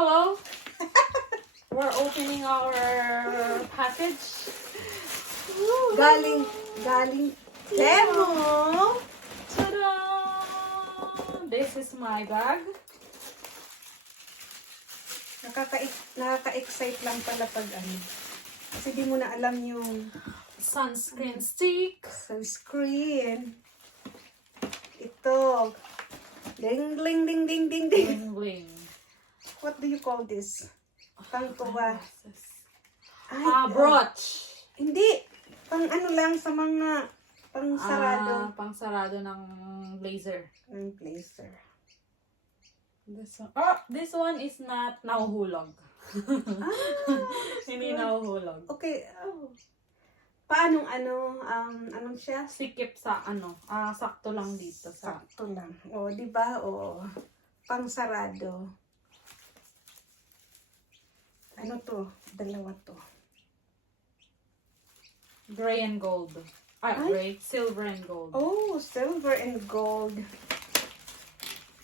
Hello. We're opening our package. Galing Temo. Ta-da! This is my bag. Nakaka-excite lang pala pag ano. Kasi di mo na alam yung Sunscreen stick. sunscreen. Ito. Ding, ding, ding, ding, ding, ding. Bling bling. What do you call this? Pangtuwa. Ay, Brooch. hindi. Pang ano lang sa mga pang sarado. Pang sarado ng blazer. Ng blazer. This one. This one is not nahuhulog. Hindi nahuhulog. Okay. Paanong anong siya? Sikip sa sakto lang dito. Sakto lang. O, di ba? O, pang sarado. Ano to? Dalawa to. Gray and gold. Gray, silver and gold. Oh, silver and gold.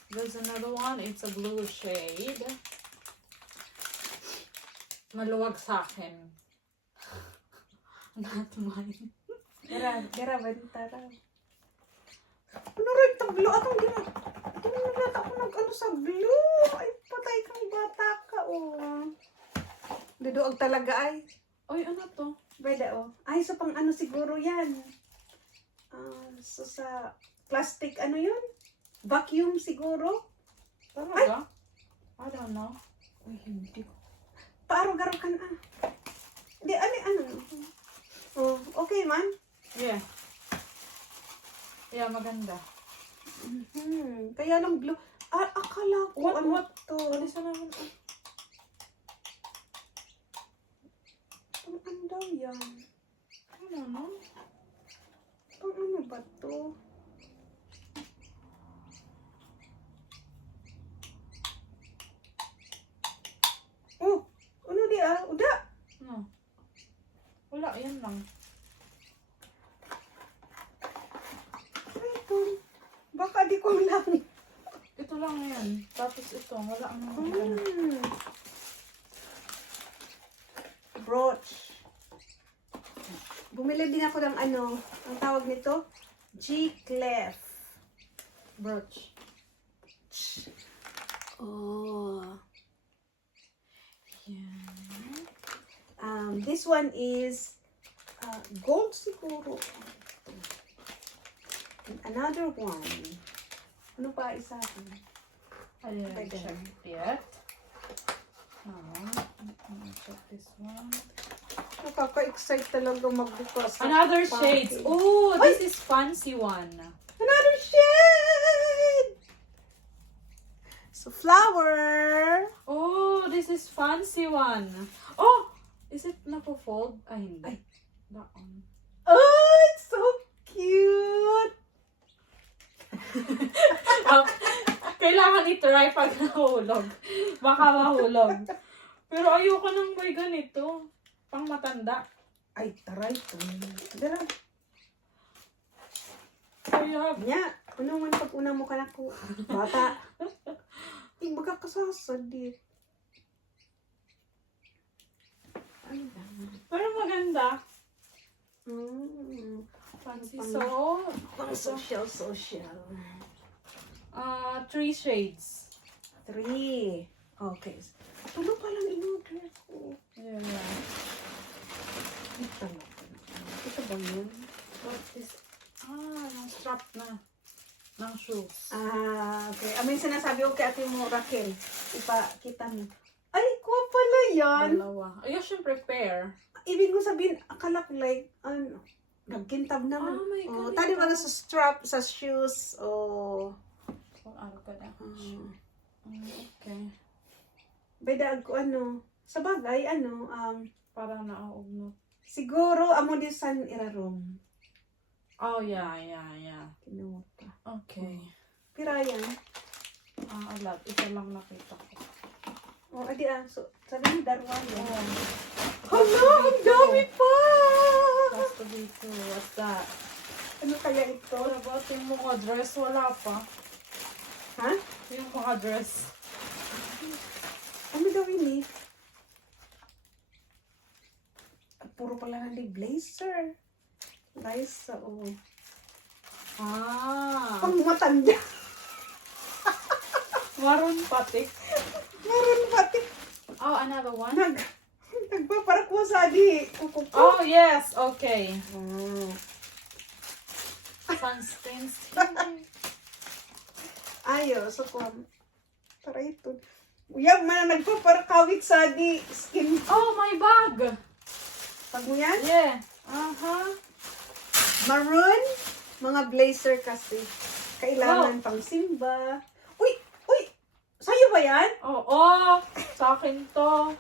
There's another one. It's a blue shade. Maluwag sa akin. Not mine. Dara, bantara. Ano rin ito? Blue? Atong ginagata ako nag-ano sa blue. Ay, patay kang bata ka, oh. Duduog talaga, ay. Oy, ano to? Beda, oh. Ay, so pang ano siguro yan. So sa plastic, ano yun? Vacuum siguro? Talaga? I don't know. Ay, hindi ko. Paaro-garo ka na. Hindi, ano? Oh, okay man. Yeah. Yeah, maganda. Kaya lang blue. Akala ko What? to. Alisa naman. Pang ano daw yan? I don't know. Pang ano ba to? Oh, ano di uda. No. Wala, yan lang. Ito. Baka di ko lang. Ito lang yan. Tapos ito, wala ang Brooch. Bumili din ako ng ang tawag nito? G-Clef. brooch. Oh. Yeah. This one is gold siguro. And another one. Ano pa isa? I didn't Like check yet. Check this one. Nakaka-excite talaga magbukas. Another shade. Oh, this is fancy one. Another shade! So, flower. Oh, this is fancy one. Oh, is it nako-fold? Ay, hindi. Ay. That one. Oh, it's so cute. Kailangan i-try pag nahulog. Baka mahulog. Pero ayoko nang may ganito. Pang matanda. Ay, taray to. Dala. Kaya, Nya, unang pag-una mo ka na po. Bata. Baga kasasadit. Ay, pero maganda. Fancy So, pang social. 3 shades. 3. Okay. Ano palang in-order ko? Yeah. Ito ba yun? What is... yung strap na. Ng shoes. Okay. May sinasabi ko kay ate mo, Raquel. Ipakita mo. Ay, ko pala yan. Dalawa. Ayun, syempre pair. Ibig ko sabihin, akala ko like, nagkintab naman. Oh my God. Tadi ba sa strap, sa shoes, Kung ano ka na. Okay. Beda ko sa bagay, Para nauugnot. siguro, amo di san irarom. Oh, yeah. Kinuha. Okay. Pira yan. Alat. Ito lang nakita ko. Adi so, sabi ni Darwan yan. Oh. Hala, ang dami pa! Basta dito. What's that? Ano kaya ito? What about yung mga dress? Wala pa. Ha? Yung mga dress. Ano daw yun eh? Puro pala hindi blazer. Liza, oh. Ah. Pang matanda. Maroon pati. Meron pati. Oh, another one? Nagpaparakwasabi. Oh, yes. Okay. Oh. Sunscreen. Ayo, so kung para ito. Uyab man nagpaparakawit sa di skin. Oh, my bag. Pag mo yan? Yeah. Uh-huh. Maroon. Mga blazer kasi. Kailangan pang simba. Uy! Uy! Sa'yo ba yan? Oh, sa akin to.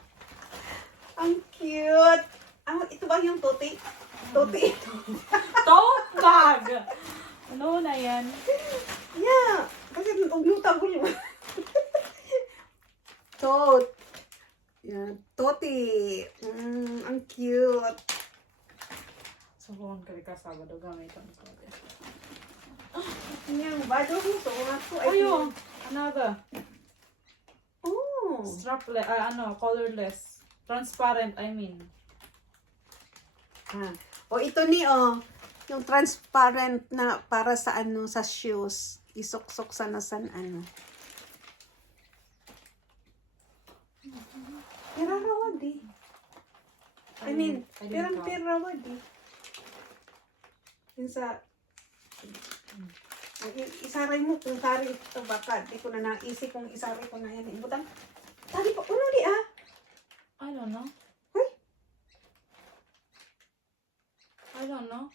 Ang cute. Ito ba yung tote? Tote. Tote bag. Ano na yan? Yeah. Kasi uglutagol mo. Tote. Yan. Tote. Ang cute. So, kung ka Sabado gamitan ko. Yan. Bado mo. So, ako. Ayun. Another. Oh. Strapless. Colorless. Transparent, I mean. O ito ni yung transparent na para sa sa shoes. Isuksok sa nasan Pirarawad eh. I mean, pirarawad eh. Yung sa isaray mo kung sari ito baka di ko na naisip kung isaray ko na yan. Butang, tali pa, uno di I don't know. Uy. I don't know.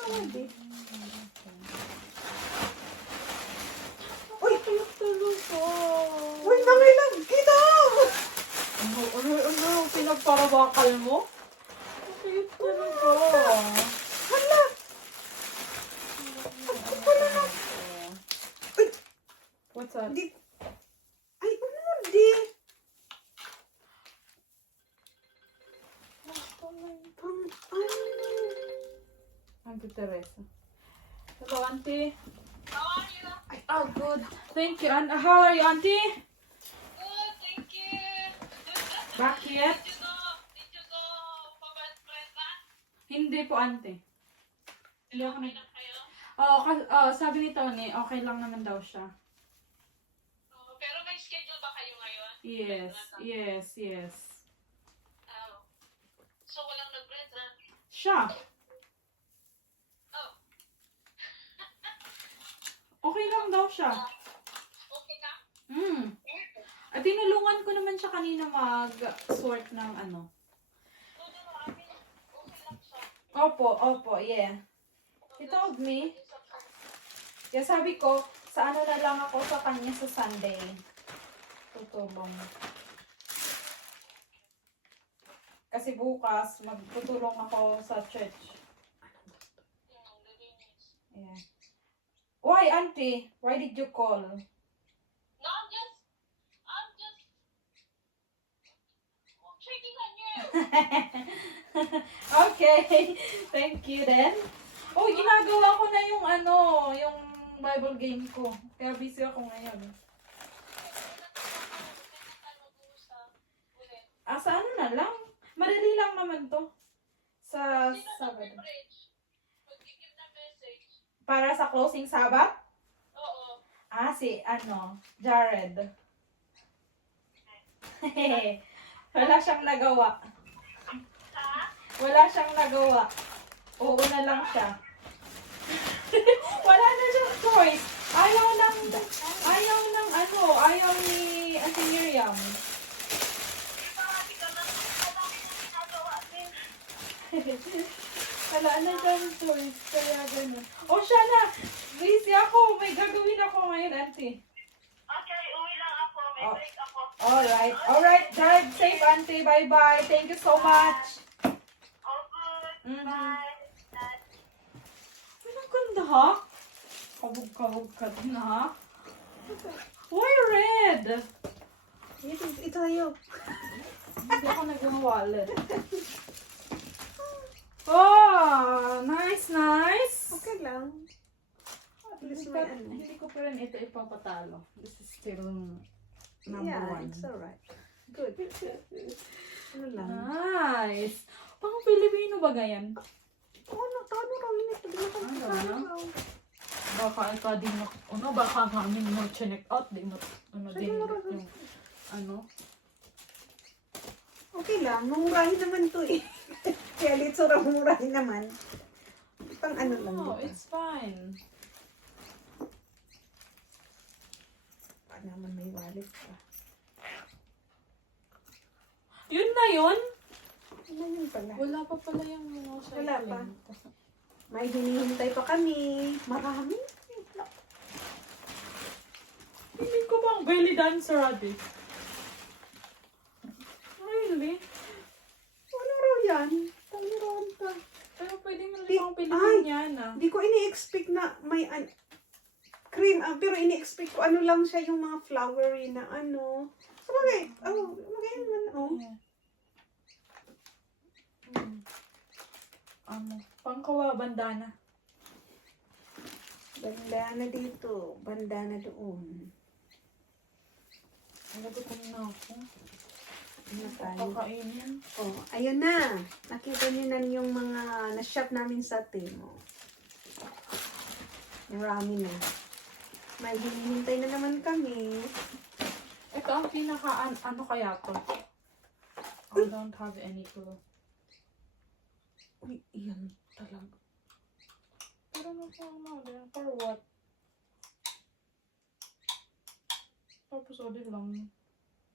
Pirarawad eh. Uy, uy, nangilag kita! Ano, pinagparabakal mo? Cute talaga. Hala! Uy, What's that? di, ay, ano di? Pang, Auntie Teresa. Hello, Auntie. How are you? Oh, good. Thank you. And how are you, Auntie? Good, thank you. Back yet? Did you go Pabalpresa? Hindi po, Auntie. Hindi ako Okay nag... lang kayo? Sabi ni Tony, okay lang naman daw siya. Pero may schedule ba kayo ngayon? Yes. Oh. So walang nag-bread run? Siya. Oh. Okay lang daw siya. Okay na? At tinulungan ko naman siya kanina mag-sort ng No, I mean, okay lang siya. Opo, yeah. He told me. Kaya sabi ko, sa ano na lang ako sa kanya sa Sunday. Tutulong. Kasi bukas, magtutulong ako sa church. Yeah. Why, Auntie? Why did you call? No, I'm just checking on you. Okay. Thank you then. Oh, ginagawa ko na yung yung Bible game ko. Kaya busy ako ngayon. Sa ano na lang? Madali lang naman to. Sa Sabado. Mag-give na message. Para sa closing Sabbath? Oo. Si Jared. Wala siyang nagawa. Ha? Wala siyang nagawa. Oo na lang siya. Wala na siyang choice. Ayaw ni Ate Miriam. Wala na siyang choice. Kaya ganun. Siya na. Busy ako. May gagawin ako ngayon, Auntie. Okay, uwi lang ako. May Oh. break ako. Alright. Drive safe, Auntie. Bye-bye. Thank you so much. All good. Mhm. Bye. Ang ganda, ha? Kabog ka din, ha? Why red? Ito tayo. Hindi ako nag-wallet. Oh, nice. Okay lang. At least may ano. Hindi ko pa rin ito ipapatalo. This is still number Yeah, one. it's alright. Good. Ano lang. Nice! Pang Filipino ba ganyan? Ano, tano raw yun ito. Ano? Baka ikaw di mo, baka kami mo check out, di mo, din yung, Okay lang, mamurahin naman to eh. Kaya litsura mamurahin naman. Pang ano lang. Oh, diba? it's fine. Pa naman may wallet pa. Yun na yun? Ano yun pala? Wala pa pala yung mga Wala pa. May hinihintay pa kami. Marami. Hindi ko bang belly dancer, Adi? Really? Ano raw yan? Tangiron pa. Pero pwede mo Di- rin pang piliin yan, ah. Hindi ko ini-expect na may cream. Pero ini-expect ko ano lang siya yung mga flowery na ano. So, magayon naman. Oh. Pangkawa bandana. Bandana dito. Bandana doon. Nagutom na ako. Ano tayo? Kakainin. Oh, ayun na. Nakita niyo na yung mga na-shop namin sa Temo. Marami na. May hinihintay na naman kami. Ito ang pinaka, ano kaya to? I don't have any clue. Uy, iyan talaga. Pero ano pa for what? Tapos order lang.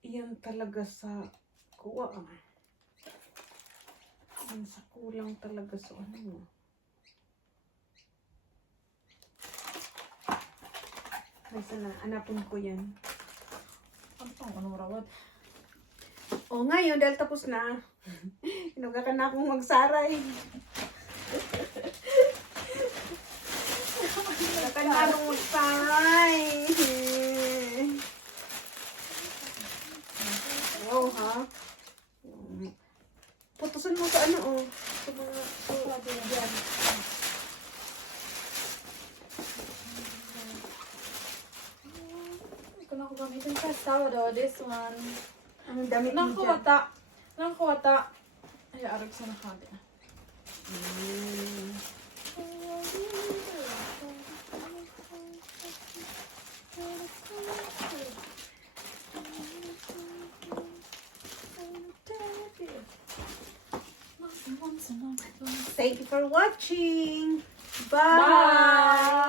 Iyan talaga sa kuwa. Iyan sa kulang talaga sa ano. Ay, sana. Hanapin ko yan. Ano pang ano rawad? O ngayon, dahil tapos na. Inuga ka na akong magsaray. Inuga ka na akong magsaray. Wow, ha? Putusan mo sa ano, oh. Sa mga, Sabi na dyan. Ito na ako gamitin sa Salvador. This one. ang damit Nang mo dyan. kawata. Nang kawata. Ay, arag sa nakati. Mm. Thank you for watching. Bye. Bye!